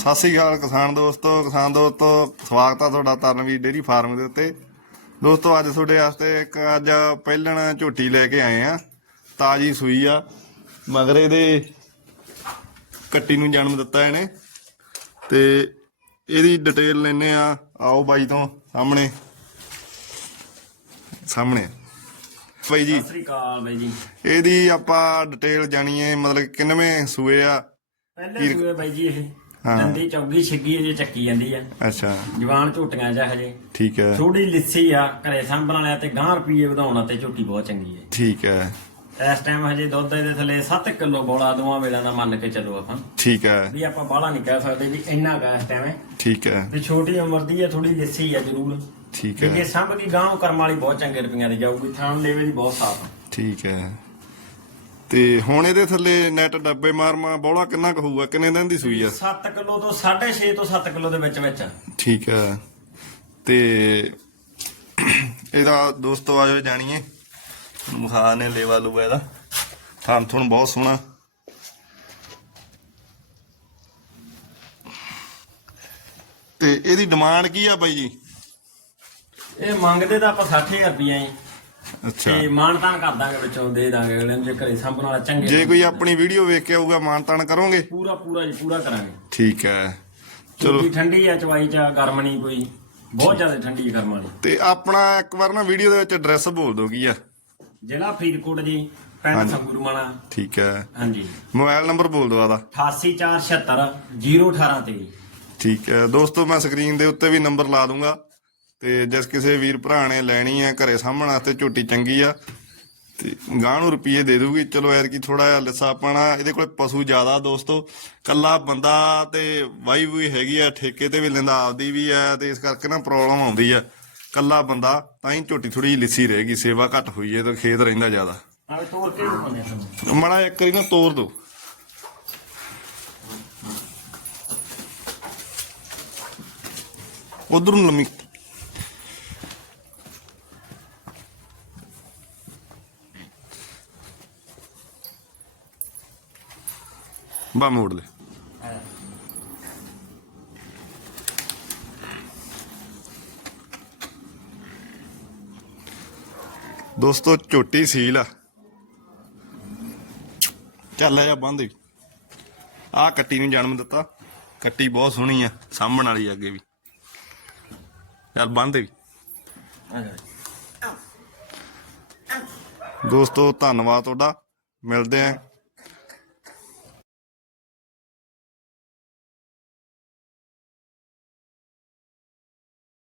ਸਤਿ ਸ੍ਰੀ ਅਕਾਲ ਕਿਸਾਨ ਦੋਸਤੋ ਕਿਸਾਨ ਦੋਸਤੋ ਸਵਾਗਤ ਆ ਤੁਹਾਡਾ ਤਰਨਵੀਰ ਡੇਰੀ ਫਾਰਮ ਦੇ ਉੱਤੇ। ਦੋਸਤੋ ਅੱਜ ਤੁਹਾਡੇ ਵਾਸਤੇ ਇੱਕ ਅੱਜ ਪਹਿਲਣ ਝੋਟੀ ਲੈ ਕੇ ਆਏ ਆ ਤਾਜੀ ਸੂਈ ਆ ਮਗਰ ਇਹਦੇ ਕੱਟੀ ਨੂੰ ਜਨਮ ਦਿੱਤਾ ਇਹਨੇ। ਤੇ ਇਹਦੀ ਡਿਟੇਲ ਲੈਨੇ ਆ ਆਓ ਬਾਈ ਤੋਂ ਸਾਹਮਣੇ। ਸਾਹਮਣੇ। ਬਾਈ ਜੀ ਸਤਿ ਸ੍ਰੀ ਅਕਾਲ ਬਾਈ ਜੀ। ਇਹਦੀ ਆਪਾਂ ਡਿਟੇਲ ਜਾਣੀਏ ਮਤਲਬ ਕਿੰਨਵੇਂ ਸੂਏ ਆ? ਪਹਿਲੇ ਸੂਏ ਬਾਈ ਜੀ ਇਹ। ਦੰਦੀ ਚੌਗੀ ਛਿੱਗੀ ਜੇ ਚੱਕੀ ਜਾਂਦੀ ਆ। ਅੱਛਾ। ਜਵਾਨ ਝੋਟੀਆਂ ਜਾ ਹਜੇ। ਠੀਕ ਹੈ। ਥੋੜੀ ਲਿੱਸੀ ਆ ਘਰੇ ਸਾਂਭਣ ਵਾਲਿਆ ਤੇ ਗਾਂ ਰੁਪਏ ਵਧਾਉਣਾ ਤੇ ਝੋਟੀ ਬਹੁਤ ਚੰਗੀ ਹੈ। ਠੀਕ ਹੈ। ਇਸ ਟਾਈਮ ਹਜੇ ਦੁੱਧ ਇਹਦੇ ਥੱਲੇ 7 ਕਿਲੋ ਬੋਲਾ ਦੋਵਾਂ ਵੇਲਾਂ ਦਾ ਮੰਨ ਕੇ ਚੱਲੋ ਆਪਾਂ। ਠੀਕ ਹੈ। ਵੀ ਆਪਾਂ ਬਾਹਲਾ ਨਹੀਂ ਕਹਿ ਸਕਦੇ ਵੀ ਇੰਨਾ ਗਾ ਇਸ ਟਾਈਮ ਠੀਕ ਹੈ। ਵੀ ਛੋਟੀ ਉਮਰ ਦੀ ਹੈ ਥੋੜੀ ਲਿੱਸੀ ਆ ਜ਼ਰੂਰ। ਠੀਕ ਕਿਉਂਕਿ ਹੈ। ਸੰਭ ਦੀ ਗਾਂ ਕਰਮ ਵਾਲੀ ਬਹੁਤ ਚੰਗੇ ਰੁਪਈਆਂ ਦੀ ਜਾਊਗੀ ਥਾਂ ਲੇਵੇ ਦੀ ਬਹੁਤ ਸਾਫ਼ ਠੀਕ ਹੈ। ਤੇ ਹੁਣ ਇਹਦੇ ਥੱਲੇ ਨੈਟ ਡੱਬੇ ਮਾਰਮਾ ਬੋਲਾ ਕਿੰਨਾ ਕੁ ਹੋਊਗਾ? ਕਿੰਨੇ ਦਿਨ ਦੀ ਸੂਈ ਆ? 7 ਕਿਲੋ ਤੋਂ 6.5 ਤੋਂ 7 ਕਿਲੋ ਦੇ ਵਿੱਚ ਵਿੱਚ ਆ। ਠੀਕ ਹੈ ਤੇ ਇਹਦਾ ਦੋਸਤੋ ਆਜੋ ਜਾਣੀਏ। ਮੁਖਾ ਨੇ ਲੇਵਾ ਲੂਆ ਇਹਦਾ। ਥਾਂ ਥੁਣ ਬਹੁਤ ਸੋਹਣਾ। ਤੇ ਇਹਦੀ ਡਿਮਾਂਡ ਕੀ ਆ ਬਾਈ ਜੀ? ਇਹ ਮੰਗਦੇ ਤਾਂ ਆਪਾਂ 60000 ਰੁਪਈਆ ਹੀ ਅੱਛਾ। ਤੇ ਮਾਣ ਤਾਣ ਕਰ ਦਾਂਗੇ ਵਿੱਚੋਂ ਦੇ ਦਾਂਗੇ ਅਗਲੇ ਨੂੰ ਜੇ ਘਰੇ ਸਾਂਭਣ ਵਾਲਾ ਚੰਗੇ ਜੇ ਕੋਈ ਆਪਣੀ ਵੀਡੀਓ ਵੇਖ ਕੇ ਆਊਗਾ ਮਾਨਤਾਨ ਕਰੋਗੇ? ਪੂਰਾ ਪੂਰਾ ਜੀ ਪੂਰਾ ਕਰਾਂਗੇ। ਠੀਕ ਹੈ। ਚਲੋ। ਠੰਡੀ ਆ ਚਵਾਈ ਚ ਗਰਮ ਨਹੀਂ ਕੋਈ। ਬਹੁਤ ਜ਼ਿਆਦਾ ਠੰਡੀ ਹੈ ਗਰਮ ਵਾਲੀ। ਤੇ ਆਪਣਾ ਇੱਕ ਵਾਰ ਨਾ ਵੀਡੀਓ ਦੇ ਵਿੱਚ ਐਡਰੈਸ ਬੋਲ ਦੋ ਕੀ ਆ? ਜ਼ਿਲ੍ਹਾ ਫਰੀਦਕੋਟ ਜੀ ਪਿੰਡ ਸੰਗੂਰਮਾਣਾ ਠੀਕ ਹੈ। ਹਾਂਜੀ। ਮੋਬਾਈਲ ਨੰਬਰ ਬੋਲ ਦੋ ਆਦਾ। 88476 01823 ਠੀਕ ਹੈ। ਦੋਸਤੋ ਮੈਂ ਸਕਰੀਨ ਦੇ ਉੱਤੇ ਵੀ ਨੰਬਰ ਲਾ ਦੂੰਗਾ। ਤੇ ਜਿਸ ਕਿਸੇ ਵੀਰ ਭਰਾ ਨੇ ਲੈਣੀ ਹੈ ਘਰੇ ਸਾਹਮਣ ਵਾਸਤੇ ਝੋਟੀ ਚੰਗੀ ਆ ਤੇ ਗਾਂ ਨੂੰ ਰੁਪਏ ਦੇ ਦੂਗੀ। ਚਲੋ ਐਰ ਕੀ ਥੋੜਾ ਜਿਹਾ ਲਿਸਾ ਪਾਣਾ ਇਹਦੇ ਕੋਲੇ ਪਸ਼ੂ ਜ਼ਿਆਦਾ ਦੋਸਤੋ ਕੱਲਾ ਬੰਦਾ ਤੇ ਵਾਈ ਵੀ ਹੈਗੀ ਆ ਠੇਕੇ ਤੇ ਵੀ ਲੈਂਦਾ ਆਪਦੀ ਵੀ ਆ ਤੇ ਇਸ ਕਰਕੇ ਨਾ ਪ੍ਰੋਬਲਮ ਆਉਂਦੀ ਆ। ਕੱਲਾ ਬੰਦਾ ਤਾਂ ਹੀ ਝੋਟੀ ਥੋੜੀ ਲਿੱਸੀ ਰਹੇਗੀ ਸੇਵਾ ਘੱਟ ਹੋਈ ਹੈ ਤੇ ਖੇਤ ਰਹਿੰਦਾ ਜ਼ਿਆਦਾ। ਆਵੇ ਤੋੜ ਕੇ ਪਾਉਂਦੇ ਤੁਹਾਨੂੰ ਮੜਾ ਇੱਕ ਵਾਰੀ ਨਾ ਤੋੜ ਦੋ। ਉਧਰ ਨੂੰ ਲੰਮੀ ਬਾ ਮੋੜ ਲੈ। ਦੋਸਤੋ, ਝੋਟੀ ਸੀਲ ਆ। ਚੱਲ ਆ ਜਾ ਬੰਦ ਆ ਕੱਟੀ ਨੂੰ ਜਨਮ ਦਿੱਤਾ। ਕੱਟੀ ਬਹੁਤ ਸੋਹਣੀ ਆ ਸਾਹਮਣ ਵਾਲੀ ਅੱਗੇ ਵੀ। ਚੱਲ ਬੰਦ ਵੀ ਦੋਸਤੋ, ਧੰਨਵਾਦ ਤੁਹਾਡਾ। ਮਿਲਦੇ ਆਂ